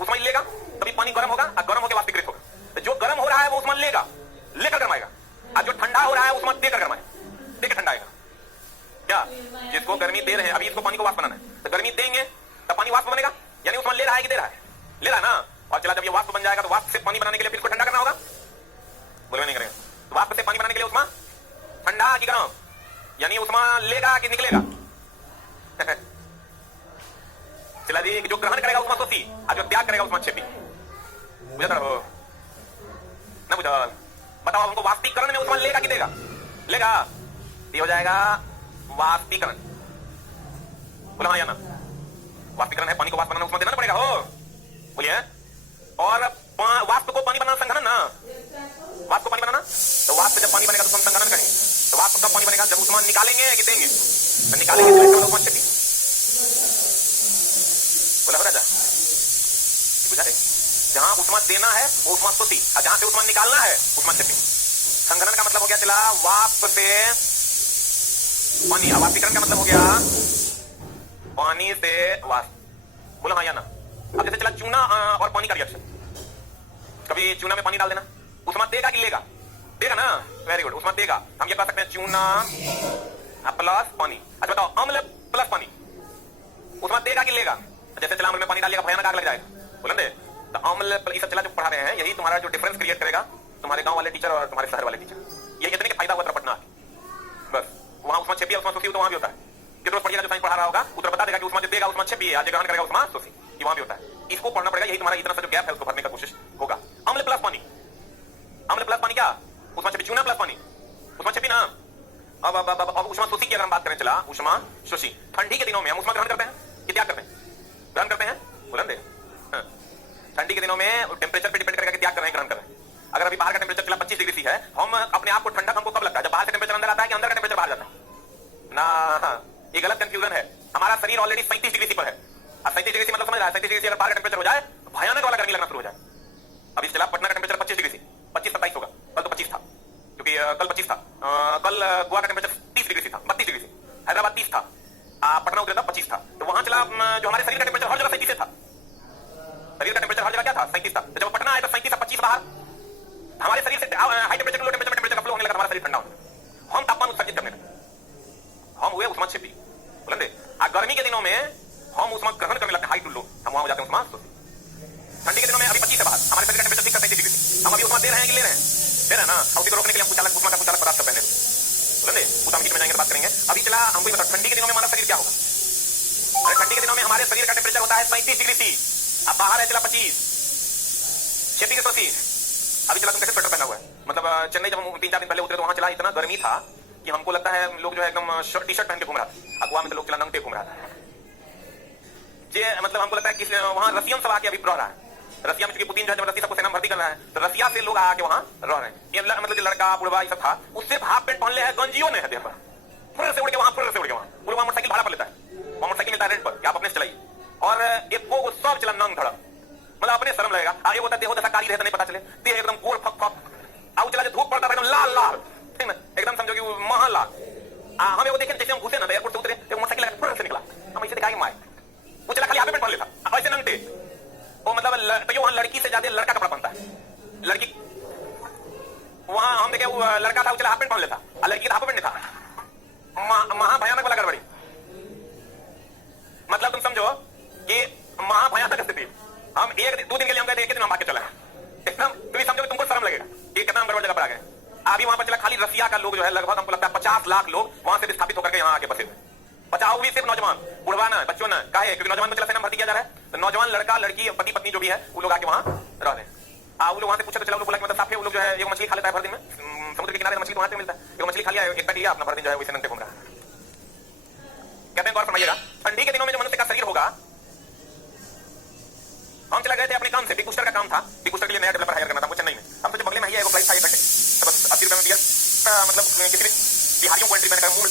ऊष्मा लेगा तभी पानी गर्म होगा और गर्म होकर वाष्पीकृत होगा। तो जो गर्म हो रहा है वो ऊष्मा लेगा, लेकर गर्माएगा, और जो ठंडा हो रहा है ऊष्मा देकर गर्माएगा, देकर ठंडा आएगा। क्या जिसको गर्मी दे रहे हैं, अभी इसको पानी को वाष्प बनाना है, तो गर्मी देंगे तब पानी वाष्प बनेगा, यानी ऊष्मा ले रहा है कि दे रहा है? ले रहा है ना। और चला जब ये वाष्प बन जाएगा तो वाष्प से पानी बनाने के लिए फिर इसको ठंडा करना होगा, बोले नहीं करेगा। तो वाष्प से पानी बनाने के लिए ऊष्मा ठंडा कि गर्म, यानी ऊष्मा लेगा कि निकलेगा? चला जी, जो ग्रहण करेगा ऊष्माशोषी और जो त्याग करेगा ऊष्माक्षेपी। बुझा हो ना? बुझा? बताओ हमको, वाष्पीकरण में ऊष्मा लेगा कि देगा? लेगा। ये हो जाएगा वाष्पीकरण। बोला हाँ या ना? वाष्पीकरण है, पानी को वाष्प बनाना, ऊष्मा देना ना पड़ेगा। हो बोलिए। और वाष्प को पानी बनाना संघनन ना, वाष्प को पानी बनाना, तो वाष्प जब पानी बनेगा तो हम संघनन करेंगे। तो वाष्प कब पानी बनेगा? जब ऊष्मा निकालेंगे कि देंगे? तो निकालेंगे तो ऊष्माक्षेपी। बोला हो राजा? बुझा रहे? जहां ऊष्मा देना है वो ऊष्माशोषी, और जहां से ऊष्मा निकालना है ऊष्माक्षेपी। संघनन का मतलब हो गया चला वाष्प से पानी, वाष्पीकरण का मतलब हो गया पानी से वाष्प। बोला हाँ या ना? अब जैसे चला चूना और पानी का रिएक्शन, कभी चूना में पानी डाल देना, ऊष्मा देगा कि लेगा? देगा ना। वेरी गुड, ऊष्मा देगा। हम ये कह सकते हैं चूना प्लस पानी। अच्छा बताओ, अम्ल प्लस पानी ऊष्मा देगा कि लेगा? जैसे चला अम्ल में पानी डालिएगा भयानक आग लग जाएगा, बोले दे। तो अम्ल ये सब चला जो पढ़ा रहे हैं, यही तुम्हारा जो डिफरेंस क्रिएट करेगा तुम्हारे गांव वाले टीचर और तुम्हारे शहर वाले टीचर। ये इतने के फायदा हुआ था पढ़ना, बस। वहां ऊष्माक्षेपी और ऊष्माशोषी तो वहां भी होता है, जो रोज पढ़िएगा, जो साइंस पढ़ा रहा होगा उत्तर बता देगा कि ऊष्मा देगा ऊष्माक्षेपी है, आज ग्रहण करेगा ऊष्माशोषी, ये वहां भी होता है। इसको पढ़ना पड़ेगा, यही तुम्हारा इतना सा जो गैप है उसको भरने का कोशिश होगा। अम्ल प्लस पानी, अम्ल प्लस पानी क्या? ऊष्माक्षेपी। चूना प्लस पानी ऊष्माक्षेपी ना। अब ऊष्माशोषी की अगर हम बात करें, चला ऊष्माशोषी, ठंडी के दिनों में हम ऊष्मा ग्रहण करते हैं कि त्याग करते हैं? ग्रहण करते हैं, बोलन दे। ठंडी के दिनों में टेम्परेचर पे डिपेंड करेगा कि त्याग कर रहे हैं ग्रहण कर रहे हैं। अगर अभी बाहर का टेम्परेचर चला 25 डिग्री सी है, हम अपने आप को ठंडक हमको कब लगता है? कंफ्यूजन है। हमारा शरीर ऑलरेडी 37 डिग्री पर है। 37 डिग्री मतलब समझ रहा है, 37 डिग्री अगर बाहर का टेम्परेचर हो जाए भयानक वाला गर्मी लगना शुरू हो जाए। अभी चला पटना का टेम्परेचर 25 डिग्री, 25-27 होगा, कल तो 25 था, क्योंकि कल 25 था। कल गोवा का टेम्परेचर 30 डिग्री था, 32 डिग्री, हैदराबाद 30 था, पटना उतरा था 25 था। तो वहां चला जो हमारे शरीर का टेम्परेचर हर जगह 37 था, शरीर का टेम्परेचर हर जगह क्या था 37 था। तो जब पटना आया तो 37 25 बाहर, हमारे शरीर से हाई टेम्परेचर लो टेम्परेचर का फ्लो होने लगा, हमारा शरीर ठंडा होने, हम तापमान उत्सर्जित करने लगे, हम हुए उष्मा क्षेपी। बोले गर्मी के दिनों में हम उष्मा ग्रहण करने लगते, हाई टू लो, हम वहां हो जाते हैं उष्मा। ठंडी के दिनों में अभी 25 है बाहर, हमारे शरीर का टेम्परेचर 37 डिग्री, हम अभी उष्मा दे रहे हैं कि ले रहे हैं, दे रहे हैं ना। उसी को रोकने के लिए हम कुचालक उष्मा का कुचालक पदार्थ पहने, बोले उस हम हीट में जाएंगे बात करेंगे। अभी चला हमको ये बताओ ठंडी के दिनों में हमारा शरीर क्या होगा। अरे ठंडी के दिनों में हमारे शरीर का टेम्परेचर होता है 37 डिग्री सी, अब बाहर है चला 25, 36 के 30। अभी चला तुम कैसे स्वेटर पहना हुआ है, मतलब चेन्नई जब हम 3-4 दिन पहले उतरे तो वहां चला इतना गर्मी था कि हमको लगता है लोग जो है एकदम टी शर्ट पहन के घूम रहा था। अगवा में तो लोग चला नंगे घूम रहा था। ये मतलब हमको लगता है कि वहां रसियन सब आके अभी रह रहा है। रसिया में पुतिन जो है जबरदस्ती सबको सेना भर्ती कर रहा है, तो रसिया से लोग आके वहां रह रहे हैं। ये मतलब जो लड़का बुढ़वा ये सब था उससे हाफ पेंट पहन ले है, गंजियों ने है देह पर, फुर्र से उड़ के वहां मोटरसाइकिल भाड़ा पर लेता है, वहां मोटरसाइकिल मिलता है रेंट पर, आप अपने से चलाइए। और एक वो सब चला नंग धड़ा, मतलब अपने शर्म लगेगा। आगे होता देहो दशा कारी रहता नहीं पता चले, देह एकदम गोल फक फक आउ चला, धूप पड़ता था एकदम लाल लाल, ठीक ना, एकदम समझो कि महालाल। हमें वो देखे जैसे हम घुसे ना एयरपोर्ट से उतरे तो मोटरसाइकिल लगा फुर्र से निकला, हम ऐसे दिखाएंगे माए, वो चला खाली हाफ पेंट पहन लेता ऐसे नंगटे। वो मतलब तो वहां लड़की से ज्यादा लड़का कपड़ा पहनता है, लड़की वहां हम देखे वो लड़का था वो चला हाफ पेंट पहन लेता, और लड़की का हाफ पेंट नहीं था। महाभयानक वाला गड़बड़ी, मतलब तुम समझो कि महाभयानक स्थिति। हम 1-2 दिन के लिए हम गए, एक दिन हम भाग के चला एकदम, तुम समझो तुमको शर्म लगेगा कि कितना गड़बड़ जगह पर आ गए। अभी वहां पर चला खाली रसिया का लोग जो है लगभग हमको लगता है 50 लाख लोग वहां से विस्थापित होकर के यहाँ आके बसे हुए। 50 भी सिर्फ नौजवान, बुढ़वा ना, बच्चों ना, काहे क्योंकि नौजवान को चला सेना भर्ती किया जा रहा है, तो नौजवान लड़का लड़की पति पत्नी जो भी है वो लोग आके वहां रह रहे हैं। वो लोग वहां से पूछे तो चला, बोला कि मतलब साफ है, वो लोग जो है एक मछली खा लेता है भर दिन में, समुद्र के किनारे मछली वहां से मिलता है, एक मछली खा लिया एक पैट लिया अपना भर दिन जो है वैसे नंगे घूम रहा है। कहते हैं गौर फरमाइएगा, ठंडी के दिनों में जो मनुष्य का शरीर होगा, हम चला गए थे अपने काम से, बिग का काम था, बिग के लिए नया डेवलपर हायर करना था चेन्नई में। हम तो बगले में ही है, फ्लाइट था 1 घंटे, तो बस 80 रुपए में बियर, मतलब किसी भी बिहारियों को एंट्री मैंने कहा मूल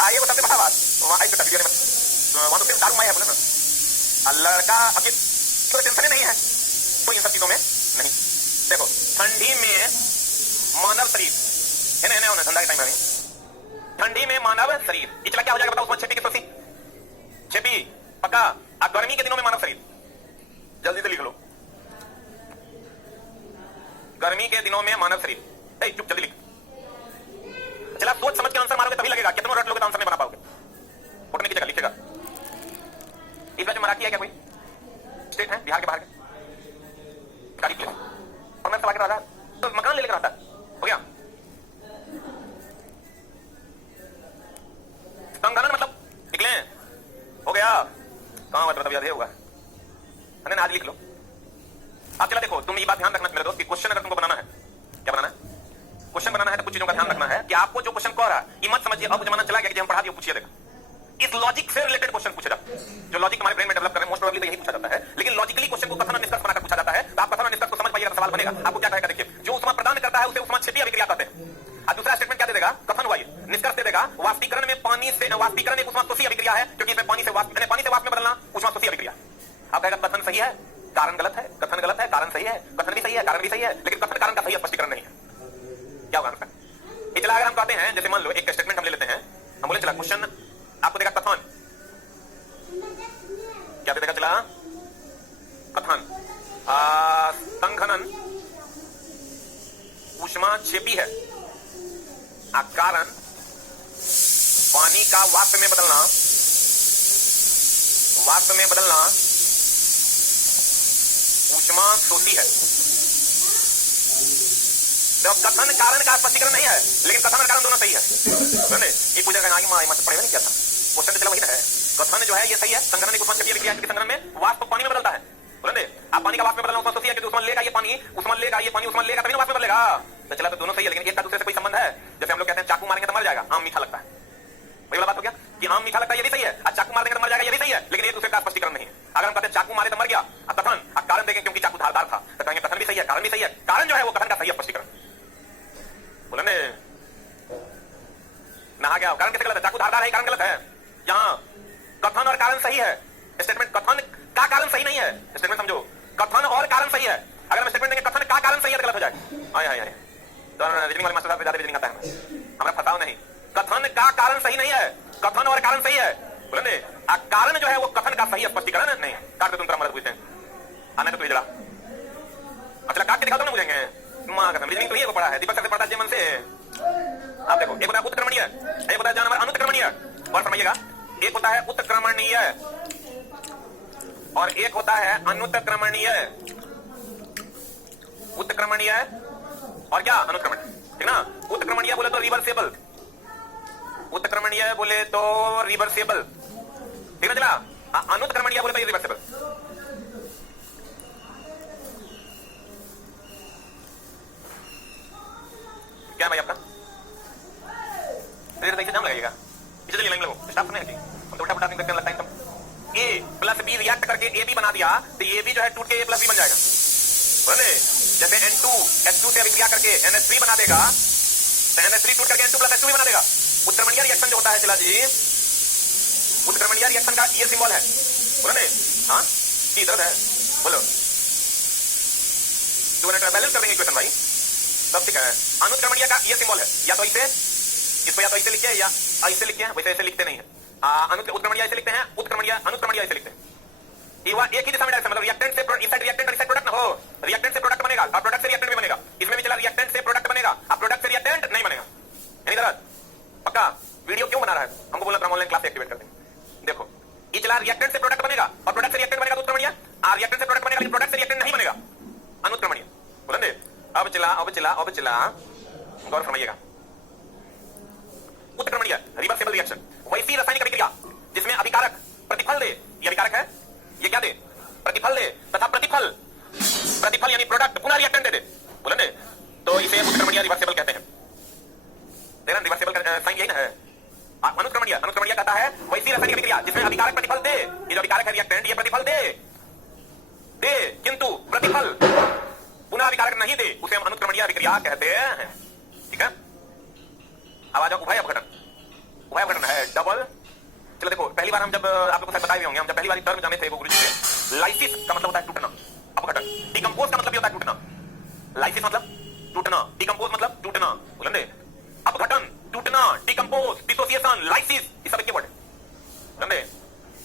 आइए, वो सबसे बड़ा बात वहां आई, वहां तो सिर्फ दारू माया बोले ना, लड़का अभी कोई टेंशन नहीं है तो इन सब चीजों में नहीं। देखो ठंडी में मानव शरीर है ना, ठंडा के टाइम में ठंडी में मानव शरीर इचला क्या हो जाएगा बताओ, उसमें छेपी की छेपी पक्का। अब गर्मी के दिनों में मानव शरीर जल्दी से लिख लो, गर्मी के दिनों में मानव शरीर, चुप जल्दी लिख। चला सोच समझ के आंसर मारोगे तभी लगेगा, कितना रट लोगे तो आंसर नहीं बना पाओगे, उठने की जगह लिखेगा। इस बार मराठी है क्या कोई स्टेट है बिहार के बाहर के गाड़ी प्लेस, और मैं सवाल कर रहा था तो मकान ले लेकर आता हो गया। संगठन मतलब निकले हो गया, कहां मतलब याद है होगा, आज लिख लो। आप चला देखो, तुम ये बात ध्यान रखना मेरे दोस्त कि क्वेश्चन अगर तुमको बनाना है, क्या बनाना है, क्वेश्चन बनाना है तो कुछ चीजों का ध्यान रखना है कि आपको जो क्वेश्चन कह रहा है ये मत समझिए अब जमाना चला गया कि हम पढ़ा दिए पूछिए देखा। इस लॉजिक से रिलेटेड क्वेश्चन पूछा जाता है, जो लॉजिक हमारे ब्रेन में डेवलप कर रहे हैं मोस्ट प्रोबेबली तो यही पूछा जाता है, लेकिन लॉजिकली क्वेश्चन को कथन और निष्कर्ष बनाकर पूछा जाता है। तो आप कथन और निष्कर्ष को समझ पाइएगा, सवाल बनेगा। आपको क्या कहेगा देखिए, जो उष्मा प्रदान करता है उसे उष्माक्षेपीय अभिक्रिया कहते हैं। और दूसरा स्टेटमेंट क्या दे देगा, कथन हुआ, निष्कर्ष दे देगा वाष्पीकरण में पानी से, वाष्पीकरण एक उष्माशोषी अभिक्रिया है क्योंकि इसमें पानी से वाष्प में बदलना उष्माशोषी अभिक्रिया। आप कहेगा कथन सही है, कारण गलत है, कथन गलत है, कारण सही है, कथन भी सही है, कारण भी सही है, लेकिन कथन कारण का सही स्पष्टीकरण नहीं है। क्या होगा इसका? इतना अगर हम कहते हैं, जैसे मान लो एक स्टेटमेंट हम ले लेते हैं, हम बोले चला क्वेश्चन आपको देगा कथन, क्या देगा चला कथन, संघनन उष्माक्षेपी है, कारण पानी का वाष्प में बदलना, वाष्प में बदलना उष्माशोषी है। तो कथन कारण का स्पष्टीकरण नहीं है, लेकिन कथन और कारण दोनों सही है। ये पूछा गया कि पढ़ेगा नहीं क्या था क्वेश्चन, तो चला वही ना है। कथन जो है ये सही है, संघनन एक उष्माक्षेपीय अभिक्रिया है, संघनन में वाष्प पानी में बदलता है। बोले आप पानी का वाष्प में बदलना उष्माशोषी है क्योंकि उष्मा लेगा ये पानी, उष्मा लेगा ये पानी, उष्मा लेगा तभी वाष्प में बदलेगा। तो चला तो दोनों सही है, लेकिन एक का दूसरे से कोई संबंध है। जैसे हम लोग कहते हैं चाकू मारेंगे तो मर जाएगा, आम मीठा लगता है, वही वाला बात हो गया कि आम मीठा लगता है ये भी सही है, और चाकू मारेंगे तो मर जाएगा ये भी सही है, लेकिन एक दूसरे का स्पष्टीकरण नहीं है। अगर हम कहते हैं चाकू मारे तो मर गया, कथन कारण देखें क्योंकि चाकू धारदार था, तो कहेंगे कथन भी सही है, कारण भी सही है, कारण जो है वो कथन का सही स्पष्टीकरण। बोले नहा गया, कारण कैसे गलत है, चाकू धारदार है, कारण गलत है। यहाँ सही है, स्टेटमेंट कथन का कारण सही नहीं है। स्टेटमेंट समझो, कथन और कारण सही है। अगर हम स्टेटमेंट देंगे कथन का कारण सही है तो गलत हो जाए। आए आए आए तो रीजनिंग वाले मास्टर साहब ज्यादा रीजनिंग आता है, हमारा फंसाओ नहीं। कथन का कारण सही नहीं है, कथन और कारण सही है, बोले कारण जो है वो कथन का सही स्पष्टीकरण नहीं। काट तुम तरह मदद पूछते हैं आने तो तुझे जरा अच्छा काट के दिखा दो ना मुझेंगे। मां कसम रीजनिंग तो ये को पढ़ा है, दीपक सर से पढ़ा मन से। आप देखो, एक होता है उत्क्रमणीय, एक होता है जानवर अनुत्क्रमणीय। और समझिएगा, एक होता है उत्क्रमणीय और एक होता है अनुत्क्रमणीय। उत्क्रमणीय और क्या अनुत्क्रमण, ठीक ना। उत्क्रमणीय बोले तो रिवर्सेबल, उत्क्रमणीय बोले तो रिवर्सेबल, ठीक ना चला। अनुत्क्रमणीय बोले तो इरिवर्सेबल। क्या भाई आपका जाम लगेगा, इसे लाइन लगो स्टाफ नहीं हम तो उल्टा नहीं लगता है। ए प्लस बी रिएक्ट करके ए बी बना दिया तो ये भी जो है टूट के ए प्लस बी बन जाएगा, बोले जैसे N2H2 से अभिक्रिया करके NH3 बना देगा तो NH3 टूट करके N2 प्लस H2 भी बना देगा। उत्क्रमणीय रिएक्शन जो होता है चला जी, उत्क्रमणीय रिएक्शन का ये सिंबल है, बोले हाँ की दर्द है, बोलो 2 मिनट बैलेंस कर देंगे इक्वेशन भाई, सब ठीक है। अनुत्क्रमणीय का ये सिंबल है, या तो इसे इसको या तो ऐसे लिखिए या ऐसे लिखिए, वैसे ऐसे लिखते नहीं है। उत्क्रमणीय ऐसे लिखते हैं, उत्क्रमणीय अनुत्क्रमणीय ऐसे लिखते हैं। ये एक ही दिशा में डायरेक्शन, मतलब रिएक्टेंट से इस साइड रिएक्टेंट और इस साइड प्रोडक्ट ना हो, रिएक्टेंट से प्रोडक्ट बनेगा और प्रोडक्ट से रिएक्टेंट भी बनेगा। इसमें भी चला रिएक्टेंट से प्रोडक्ट बनेगा, अब प्रोडक्ट से रिएक्टेंट नहीं बनेगा। यानी गलत पक्का। वीडियो क्यों बना रहा है, हमको बोलना था ऑनलाइन क्लास एक्टिवेट कर देंगे। देखो ये चला रिएक्टेंट से प्रोडक्ट बनेगा और प्रोडक्ट से रिएक्टेंट बनेगा तो उत्क्रमणीय, रिएक्टेंट से प्रोडक्ट बनेगा लेकिन प्रोडक्ट से रिएक्टेंट नहीं बनेगा, अनुत्क्रमणीय। बोलेंगे अब चला गौर फरमाइएगा। उत्क्रमणीय रिवर्सेबल रिएक्शन, वैसी रासायनिक अभिक्रिया जिसमें अभिकारक प्रतिफल दे, ये अभिकारक है, ये क्या दे, प्रतिफल दे, तथा प्रतिफल यानी प्रोडक्ट पुनः रिएक्टेंट दे दे, बोले तो इसे उत्क्रमणीय रिवर्सेबल कहते हैं। देखना रिवर्सेबल का साइन यही ना है। अनुक्रमणीय कहता है वैसी रासायनिक अभिक्रिया जिसमें अभिकारक प्रतिफल दे, ये जो अभिकारक है रिएक्टेंट ये प्रतिफल दे किंतु प्रतिफल पुनः अभिकारक नहीं दे, उसे हम अनुक्रमणीय अभिक्रिया कहते हैं, ठीक है। अब आ जाओ उभय अपघटन है डबल। चलो देखो पहली बार हम जब आप लोगों को बताए होंगे, हम जब पहली बार टर्म जाने थे वो गुरुजी से, लाइसिस का मतलब होता है टूटना, अपघटन। डिकम्पोज का मतलब होता है टूटना, लाइसिस मतलब टूटना, डिकम्पोज मतलब टूटना, बोलेंगे अपघटन, टूटना, डिकम्पोज, डिसोसिएशन, लाइसिस, ये सब एक वर्ड है, बोलेंगे।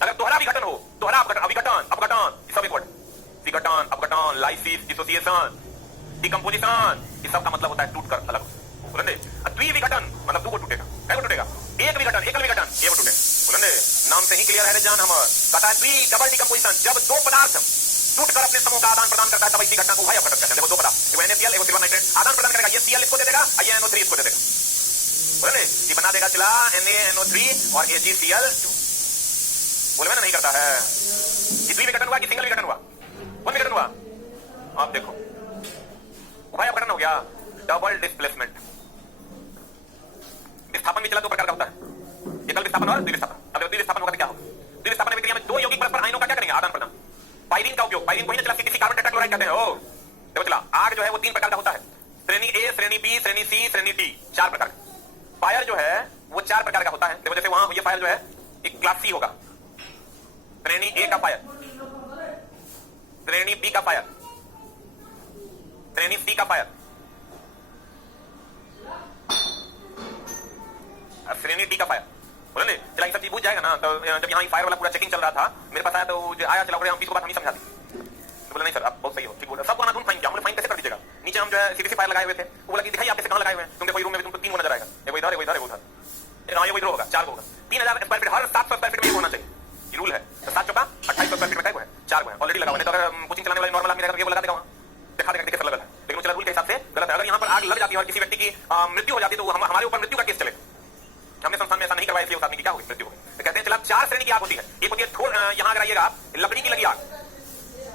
अगर दोहरा विघटन हो, दोहरा अपघटन, ये सब एक वर्ड, विघटन, अपघटन, लाइसिस, डिसोसिएशन, डिकम्पोजिशन, ये सब का मतलब होता है टूटकर अलग, बोलेंगे। द्विविघटन मतलब दो को टूटेगा, क्या टूटेगा, एक विघटन, एकल विघटन, ये टूटे, बोलेंगे। नाम से ही क्लियर है रे जान हमर, कहता है द्वि डबल डिकम्पोजिशन, जब दो पदार्थ टूटकर अपने समूह का आदान प्रदान करता है तब इसी घटना को उभय अपघटन कहते हैं। देखो दो पदार्थ, एगो NaCl एगो सिल्वर नाइट्रेट आदान प्रदान करेगा, ये Cl इसको दे देगा और ये NO3 इसको दे देगा, बोले ये बना देगा चला NaNO3 और AgCl2, बोले ना नहीं करता है। ये द्विविघटन हुआ कि सिंगल विघटन हुआ, कौन विघटन हुआ, आप देखो उभय अपघटन हो गया, डबल डिस्प्लेसमेंट। विस्थापन भी चला दो प्रकार का होता है, एकल विस्थापन और द्विविस्थापन। अब द्विविस्थापन होगा तो क्या होगा, द्विविस्थापन अभिक्रिया में दो यौगिक परस्पर आयनों का क्या करेंगे, आदान प्रदान। पाइरीन का उपयोग, पाइरीन को ही ना चला किसी कार्बन टेट्राक्लोराइड कहते हैं। ओ देखो चला आग जो है वो 3 प्रकार का होता है, श्रेणी ए, श्रेणी बी, श्रेणी सी, श्रेणी डी, 4 प्रकार का। फायर जो है वो 4 प्रकार का होता है। देखो जैसे वहां ये फायर जो है एक क्लास सी होगा, श्रेणी ए का फायर, श्रेणी बी का फायर, श्रेणी सी का फायर, श्रेणी डी का फायर, बोले चला सब चीज बुझ जाएगा ना। तो जब यहाँ फायर वाला पूरा चेकिंग चल रहा था, मेरे पास आया तो आया चला हम इसको बात हम ही समझा दी, तो बोला नहीं सर आप बहुत सही हो, ठीक बोला, सबको नाम फाइन किया, हमने फाइन कैसे कर दीजिएगा। नीचे हम जो है सीधी फायर लगाए हुए थे, वो बोला कि दिखाइए आप कैसे कहां लगाए हुए हैं, तुमके कोई रूम में तुमको 3 नजर आएगा, एगो इधर, एगो इधर, एगो उधर, ये इधर होगा, 4 होगा, 3000 स्क्वायर फीट, हर 700 स्क्वायर फीट में होना चाहिए, ये रूल है। तो 7 चौका 2800 स्क्वायर फीट में क्या है, 4 है ऑलरेडी लगा हुआ है। तो अगर कोचिंग चलाने वाले नॉर्मल आदमी रहेगा तो ये लगा देगा, वहां दिखा देगा कैसे लगा है, लेकिन चला रूल के हिसाब से गलत है। अगर यहाँ पर आग लग जाती है और किसी व्यक्ति की मृत्यु हो जाती है तो हमारे ऊपर मृत्यु का केस चलेगा। हमने संस्थान में ऐसा नहीं करवाया, इसलिए उस आदमी की क्या होगी, मृत्यु होगी। तो कहते हैं चला 4 श्रेणी की आग होती है। एक होती है यहाँ अगर आइएगा लकड़ी की लगी आग,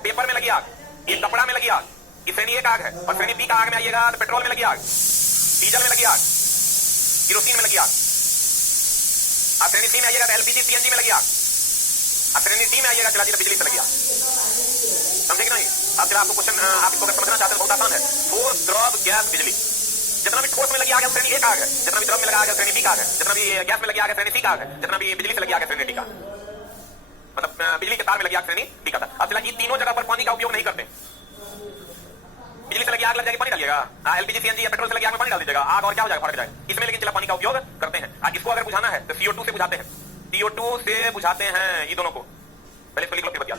पेपर में लगी आग, ये कपड़ा में लगी आग, ये श्रेणी ए का आग है। और श्रेणी बी का आग में आइएगा तो पेट्रोल में लगी आग, डीजल में लगी आग, केरोसिन में लगी आग। आप श्रेणी सी में आइएगा तो एलपीजी सीएनजी में लगी आग। आप श्रेणी डी में आइएगा चला जी तो बिजली से लगी आग। समझे कि नहीं। अब चला आपको क्वेश्चन आप इसको समझना चाहते हैं, बहुत आसान है। ठोस, द्रव, गैस, बिजली, जितना भी ठोस में लगी आग है श्रेणी ए का आग है, जितना भी द्रव में लगा आग है श्रेणी बी का आग है, जितना भी गैस में लगी आग है श्रेणी सी का आग है, जितना भी बिजली से लगी आग है श्रेणी डी का। मतलब बिजली के तार में लगी आग श्रेणी डी का था। अब चला ये तीनों जगह पर पानी का उपयोग नहीं करते। बिजली से लगी आग लग जाएगी, पानी डालिएगा, एलपीजी सीएनजी या पेट्रोल से लगी आग में पानी डाल दीजिएगा, आग और क्या हो जाएगा, फर्क जाएगा। इसमें लेकिन चला पानी का उपयोग करते हैं। इसको अगर बुझाना है तो CO2 से बुझाते हैं, CO2 से बुझाते हैं ये दोनों को। पहले इसको लिख लो फिर बतिया।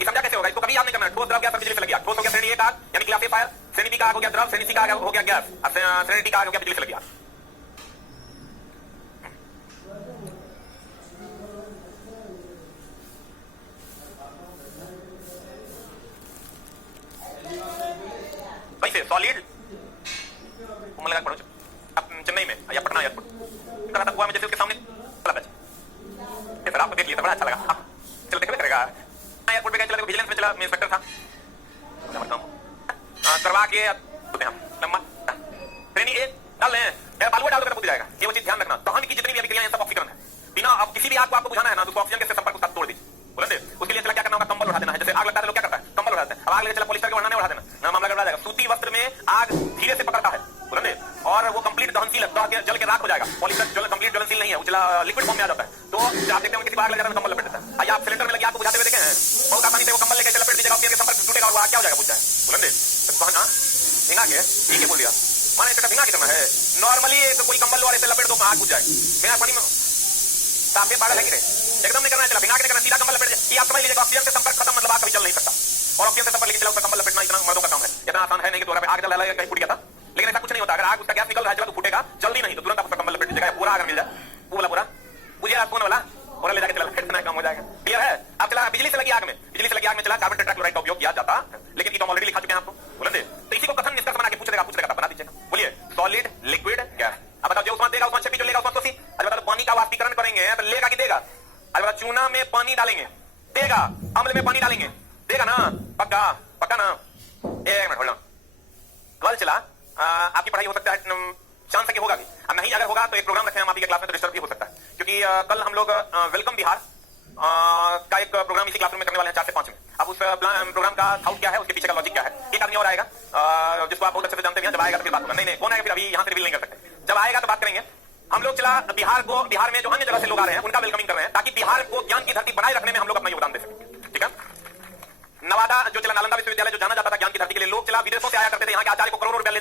ये समझा कैसे होगा, इसको कभी याद नहीं करना। ठोस द्रव गैस बिजली से लगी आग। ठोस हो गया श्रेणी ए का आग यानी क्लास ए फायर, श्रेणी बी का आग हो गया द्रव, श्रेणी सी का आग हो गया गैस, श्रेणी डी का आग हो गया बिजली से लगी आग। वैसे सॉलिड लगा पड़ो चेन्नई में या पटना एयरपोर्ट करा था गोवा में, जैसे उसके सामने सर आपको देख लिया था, बड़ा अच्छा लगा। चलो देखो करेगा एयरपोर्ट पे गए, चला विजिलेंस में चला, मैं इंस्पेक्टर था, करवा के हम लम्बा ट्रेनिंग एक डाल लें यार, बालुआ डाल कर बुझ जाएगा। ये वो चीज ध्यान रखना। दहन की जितनी भी अभिक्रियाएं सब ऑक्सीकरण है। बिना अब किसी भी आग को आपको बुझाना है ना तो ऑक्सीजन के संपर्क को तोड़ दीजिए। बोले उसके लिए चला क्या करना होगा, कंबल उठा देना है। जैसे आग लगता है लोग क्या करता है, कंबल उठाते हैं। अब आग लगे चला पॉलिस्टर के बढ़ाने उठा देना ना, मामला गड़बड़ा जाएगा। सूती वस्त्र में आग धीरे से पकड़ता है, बोले, और वो कंप्लीट दहनशील है, जल के राख हो जाएगा। पॉलिस्टर जल कंप्लीट ज्वलनशील नहीं है, वो चला लिक्विड फॉर्म में आ जाता है। तो आप देखते हैं किसी आग लग जाता है कंबल लपेट देता है। आप सिलेंडर में लगे आपको बुझाते हुए देखे हैं, बहुत आसानी से वो कंबल लेकर लपेट दीजिएगा, ऑक्सीजन के संपर्क टूटेगा और वो क्या हो जाएगा, बुझ जाए। बोले भिंगा के ठीक है बोल दिया, माने बेटा भिंगा कितना है। नॉर्मली कोई कंबल लो और ऐसे लपेट दो आग बुझ जाएगी। मेरा पानी में साफे पागल है कि नहीं, एकदम नहीं करना है। चला भिंगा के करना, सीधा कंबल लपेट दीजिए। आप समझ लीजिएगा ऑक्सीजन से संपर्क खत्म, मतलब आग कभी चल नहीं सकता। और ऑक्सीजन से संपर्क लेके चला उसका कंबल लपेटना इतना मर्दों का काम है, इतना आसान है नहीं कि तो आग जल रहा है कहीं फूट गया था। लेकिन ऐसा कुछ नहीं होता। अगर आग उसका गैस निकल रहा है चला तो फूटेगा, जल्दी नहीं तो तुरंत आप उसका कंबल लपेट दीजिएगा। पूरा अगर मिल जाए वो वाला पूरा मुझे फोन वाला पूरा ले जाके चला लपेटना काम हो जाएगा। क्लियर है। अब चला बिजली से लगी आग में, बिजली से लगी आग में चला कार्बन टेट्राक्लोराइड का उपयोग किया जाता, लेकिन ये तो ऑलरेडी लिखा चुके हैं आपको। बोले तो इसी को कथन निष्कर्ष बना के पूछ देगा बना दीजिएगा। बोलिए सॉलिड लिक्विड गैस। अब बताओ जो उस्मान देगा उस्मान छपी जो लेगा उस्मान तो सी। अब बताओ पानी का वाष्पीकरण करेंगे तो लेगा कि देगा। अब बताओ चूना में पानी डालेंगे देगा, अम्ल में पानी डालेंगे देगा ना, पक्का पक्का ना। एक मिनट होल्ड। कल चला आपकी पढ़ाई हो सकता है चांस है कि होगा भी, अब नहीं अगर होगा तो एक प्रोग्राम रखे हम आपकी क्लास में तो डिस्टर्ब भी हो सकता है, क्योंकि कल हम लोग वेलकम बिहार का एक प्रोग्राम इसी क्लास में करने वाले हैं 4 से 5 में। अब उस प्रोग्राम का थाउट क्या है, उसके पीछे का लॉजिक क्या है। एक आदमी और आएगा जिसको आप बहुत अच्छे से जानते हैं, जब आएगा तो फिर बात होगा। नहीं कौन आएगा फिर अभी यहाँ से रिवील नहीं कर सकते, जब आएगा तो बात करेंगे। हम लोग चला बिहार में जो अन्य जगह से लोग आ रहे हैं उनका वेलकमिंग कर रहे हैं, ताकि बिहार को ज्ञान की धरती बनाए रखने में हम लोग अपना योगदान दे सकें। ठीक है। नवादा जो चला नालंदा विश्वविद्यालय जो जाना जाता था ज्ञान की धरती के लिए, लोग चला विदेशों से आया करते थे, यहाँ के आचार्य को करोड़ों रुपया